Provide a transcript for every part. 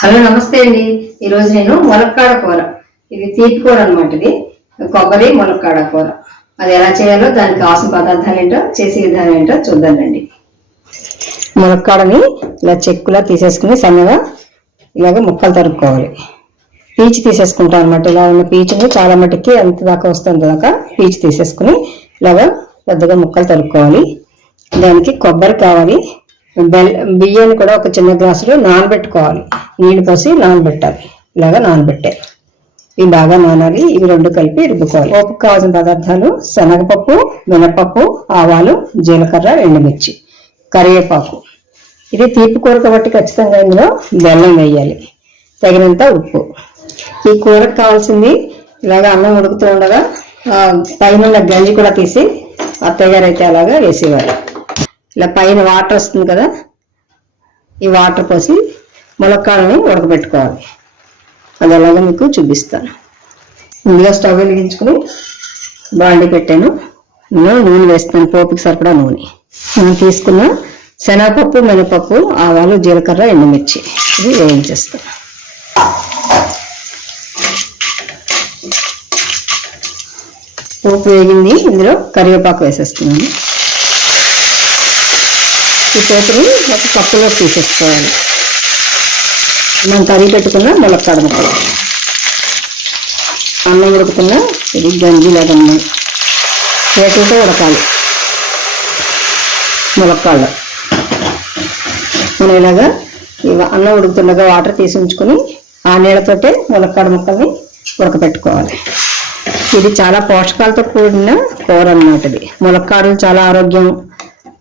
Hello నమస్తే అండి. ఈరోజు నేను ములక్కాడ కూర. ఇది తీపి కూర అనమాట ఇది. కొబ్బరి ములక్కాడ కూర. అది ఎలా చేయాలో దానికి కావాల్సిన పదార్థాలు ఏంటో చేసే విధానం ఏంటో చూద్దానండి ములక్కాడని ఇలా చెక్కులా తీసేసుకుని సన్నగా ఇలాగ ముక్కలు తరుక్కోవాలి. పీచు తీసేసుకుంటాం అనమాట ఇలా ఉన్న పీచుని చాలా మటుకి ఎంత దాకా వస్తుంది దాకా పీచు తీసేసుకుని ఇలాగ పెద్దగా ముక్కలు తరుక్కోవాలి. దానికి కొబ్బరి కావాలి. బియ్యాన్ని కూడా ఒక చిన్న గ్లాసులో నానబెట్టుకోవాలి. నీళ్ళు పోసి నానబెట్టాలి. ఇలాగా నానబెట్టే. ఇవి బాగా నానాలి. ఇవి రెండు కలిపి రుబ్బుకోవాలి. పోపుకు కావాల్సిన పదార్థాలు శనగపప్పు మినపప్పు ఆవాలు జీలకర్ర ఎండుమిర్చి కరివేపాకు. ఇది తీపి కూర కాబట్టి ఖచ్చితంగా ఇందులో బెల్లం వేయాలి. తగినంత ఉప్పు. ఈ కూరకు కావాల్సింది ఇలాగా అన్నం ఉడుకుతూ ఉండగా పైన గంజి కూడా తీసి అత్తయ్య గారు అయితే అలాగా వేసేవారు. ఇలా పైన వాటర్ వస్తుంది కదా ఈ వాటర్ పోసి ములక్కాడని ఉడకబెట్టుకోవాలి. అది అలాగే మీకు చూపిస్తాను. ముందుగా స్టవ్ వెలిగించుకుని బాండి పెట్టాను. నేను నూనె వేస్తాను పోపుకి సరిపడా నూనె. నేను తీసుకున్న శనగపప్పు మినపప్పు ఆవాలు జీలకర్ర ఎండుమిర్చి ఇది వేయించేస్తాను. పోపు వేగింది ఇందులో కరివేపాకు వేసేస్తున్నాను. ఈ పోపుని ఒక కప్పులో తీసేసుకోవాలి. మనం తరిగి పెట్టుకున్న ములక్కాడ ముక్కలు. అన్నం ఉడుకుతున్న ఇది గంజి లేదన్నా చేతులతో ఉడకాలి. ములక్కాళ్ళు. మనం ఇలాగా ఇవి అన్నం ఉడుకుతుండగా వాటర్ తీసి ఉంచుకొని ఆ నీళ్ళతోటే ములక్కాడ ముక్కల్ని ఉడకపెట్టుకోవాలి. ఇది చాలా పోషకాలతో కూడిన కూర అన్నమాట ఇది. ములక్కాడలు చాలా ఆరోగ్యం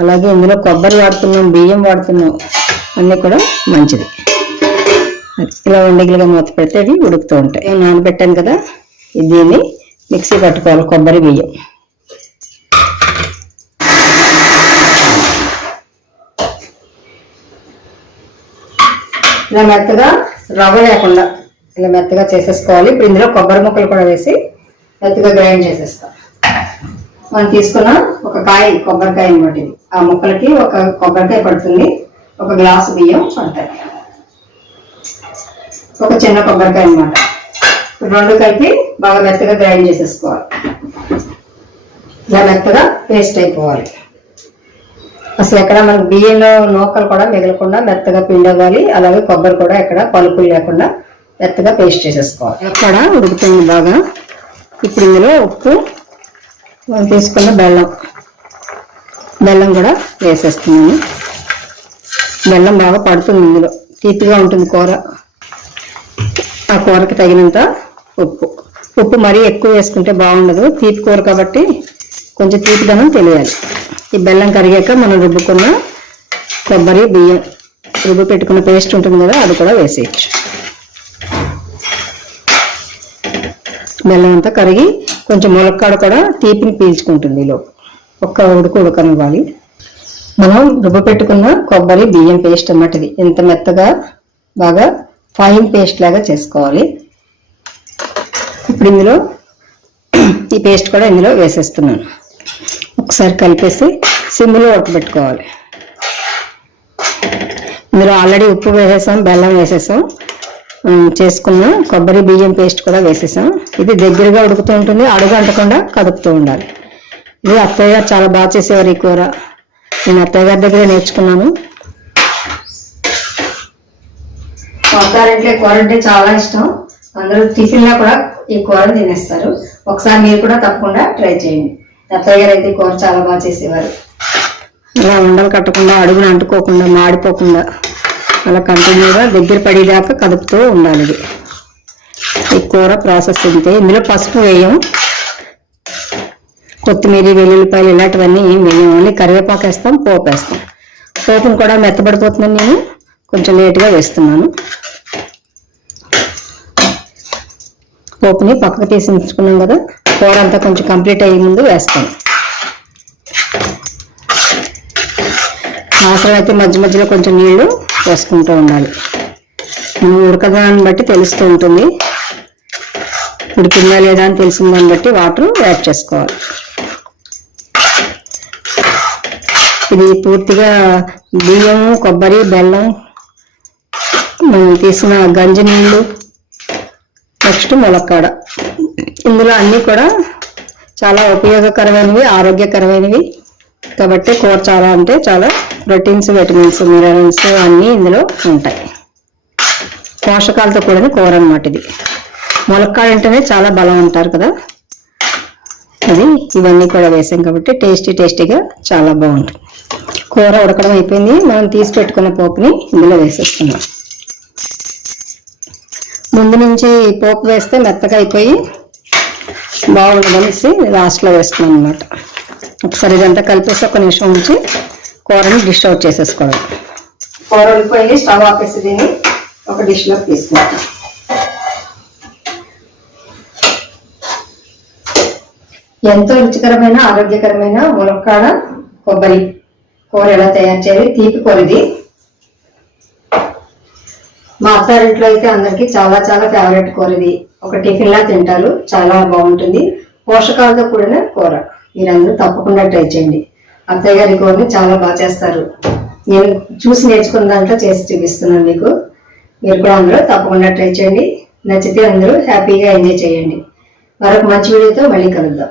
అలాగే ఇందులో కొబ్బరి వాడుతున్నాం బియ్యం వాడుతున్నాం. అన్నీ కూడా మంచిది. ఇలా వండిగిలుగా మూత పెడితే అవి ఉడుకుతూ ఉంటాయి. నానబెట్టాను కదా ఇది దీన్ని మిక్సీ పట్టుకోవాలి కొబ్బరి బియ్యం. ఇలా మెత్తగా రవ్వ లేకుండా ఇలా మెత్తగా చేసేసుకోవాలి. ఇప్పుడు ఇందులో కొబ్బరి ముక్కలు కూడా వేసి మెత్తగా గ్రైండ్ చేసేస్తాం. మనం తీసుకున్న ఒక కాయ కొబ్బరికాయ అనమాట ఇది. ఆ ముక్కలకి ఒక కొబ్బరికాయ పడుతుంది. ఒక గ్లాసు బియ్యం పడతాయి. ఒక చిన్న కొబ్బరికాయ అనమాట రెండు కలిపి బాగా మెత్తగా గ్రైండ్ చేసేసుకోవాలి. ఇలా మెత్తగా పేస్ట్ అయిపోవాలి. అసలు ఎక్కడ మనకు బియ్యంలో నూకలు కూడా మిగలకుండా మెత్తగా పిండి అవ్వాలి. అలాగే కొబ్బరి కూడా ఎక్కడ పలుపులు లేకుండా మెత్తగా పేస్ట్ చేసేసుకోవాలి. ఎక్కడ? ఉడుకుతుంది బాగా. ఇప్పుడు ఇందులో ఉప్పు తీసుకున్న బెల్లం. బెల్లం కూడా వేసేస్తున్నాను. బెల్లం బాగా పడుతుంది ఇందులో. తీపిగా ఉంటుంది కూర. ఆ కూరకి తగినంత ఉప్పు. ఉప్పు మరీ ఎక్కువ వేసుకుంటే బాగుండదు. తీపి కూర కాబట్టి కొంచెం తీపిదనం తెలియాలి. ఈ బెల్లం కరిగాక మనం రుబ్బుకున్న కొబ్బరి బియ్యం రుబ్బు పెట్టుకున్న పేస్ట్ ఉంటుంది కదా అది కూడా వేసేయచ్చు. బెల్లం అంతా కరిగి కొంచెం ములక్కాడ కూడా తీపిని పీల్చుకుంటుంది లోపు. ఒక్క ఉడుకు ఉడకనివ్వాలి మనం రుబ్బు పెట్టుకున్న కొబ్బరి బియ్యం పేస్ట్ అన్నమాట ఇది ఎంత మెత్తగా బాగా ఫైన్ పేస్ట్ లాగా చేసుకోవాలి. ఇప్పుడు ఇందులో ఈ పేస్ట్ కూడా ఇందులో వేసేస్తున్నాను. ఒకసారి కలిపేసి సిమ్లో ఉడకబెట్టుకోవాలి ఇందులో ఆల్రెడీ ఉప్పు వేసేసాం బెల్లం వేసేసాం. చేసుకున్న కొబ్బరి బియ్యం పేస్ట్ కూడా వేసేసాం. ఇది దగ్గరగా ఉడుకుతూ ఉంటుంది అడుగు అంటకుండా కదుపుతూ ఉండాలి. ఇది అత్తయ్య గారు చాలా బాగా చేసేవారు ఈ కూర. నేను అత్తయ్య గారి దగ్గర నేర్చుకున్నాను. అత్తారింట్లో కూర అంటే చాలా ఇష్టం. అందరూ టిఫిన్లో కూడా ఈ కూర తినేస్తారు. ఒకసారి మీరు కూడా తప్పకుండా ట్రై చేయండి. అత్తయ్య గారు అయితే ఈ కూర చాలా బాగా చేసేవారు. అలా ఉండలు కట్టకుండా అడుగున అంటుకోకుండా మాడిపోకుండా అలా కంటిన్యూగా దగ్గర పడేదాకా కదుపుతూ ఉండాలి ఇది. ఈ కూర ప్రాసెస్ ఇంతే. ఇందులో పసుపు వేయం. కొత్తిమీర వెల్లుల్లిపాయలు ఇలాంటివన్నీ ఏం వేయం ఓన్లీ కరివేపాకు వేస్తాం పోపు వేస్తాం. పోపును కూడా మెత్తబడిపోతుందని నేను కొంచెం లేట్గా వేస్తున్నాను. పోపుని పక్కకు తీసి ఉంచుకున్నాం కదా కూర అంతా కొంచెం కంప్లీట్ అయ్యే ముందు వేస్తాం. అవసరం అయితే మధ్య మధ్యలో కొంచెం నీళ్ళు వేసుకుంటూ ఉండాలి. మనం ఉడకదాన్ని బట్టి తెలుస్తూ ఉంటుంది. ఉడికిందా లేదా అని తెలిసిన దాన్ని బట్టి వాటర్ యాడ్ చేసుకోవాలి. ఇది పూర్తిగా బియ్యం కొబ్బరి బెల్లం. మనం తీసిన గంజి నీళ్ళు నెక్స్ట్ ములక్కాడ. ఇందులో అన్నీ కూడా చాలా ఉపయోగకరమైనవి ఆరోగ్యకరమైనవి. కాబట్టి కూర చాలా అంటే చాలా ప్రోటీన్స్ విటమిన్స్ మినరల్స్ అన్నీ ఇందులో ఉంటాయి. పోషకాలతో కూడిన కూర అన్నమాట ఇది. ములక్కాడ అంటేనే చాలా బలం ఉంటారు కదా. అది ఇవన్నీ కూడా వేసాం కాబట్టి టేస్టీ టేస్టీగా చాలా బాగుంటుంది. కూర ఉడకడం అయిపోయింది. మనం తీసి పెట్టుకున్న పోపుని ఇందులో వేసేస్తున్నాం ముందు నుంచి పోపు వేస్తే మెత్తగా అయిపోయి బాగుండదనేసి లాస్ట్లో వేస్తున్నాం అనమాట ఒకసారి ఇదంతా కలిపేసి ఒక నిమిషం ఉంచి కూరని డిష్ అవుట్ చేసేసుకోవడం కూర ఉడిపోయింది స్టవ్ ఆపేసి దీన్ని ఒక డిష్లోకి తీసుకుంటాం ఎంతో రుచికరమైన ఆరోగ్యకరమైన ములక్కాడ కొబ్బరి. కూర ఎలా తయారు చేయాలి? తీపి కూర ఇది మా అత్తారింట్లో అయితే అందరికి చాలా చాలా ఫేవరెట్ కూర ఇది ఒక టిఫిన్ లా తింటారు. చాలా బాగుంటుంది. పోషకాలతో కూడిన కూర. మీరందరూ తప్పకుండా ట్రై చేయండి. అత్తయ్య గారి కూరని చాలా బాగా చేస్తారు. నేను చూసి నేర్చుకున్న దాంట్లో చేసి చూపిస్తున్నాను మీకు. మీరు కూడా అందరూ తప్పకుండా ట్రై చేయండి. నచ్చితే అందరూ హ్యాపీగా ఎంజాయ్ చేయండి. మరొక మంచి వీడియోతో మళ్ళీ కలుద్దాం.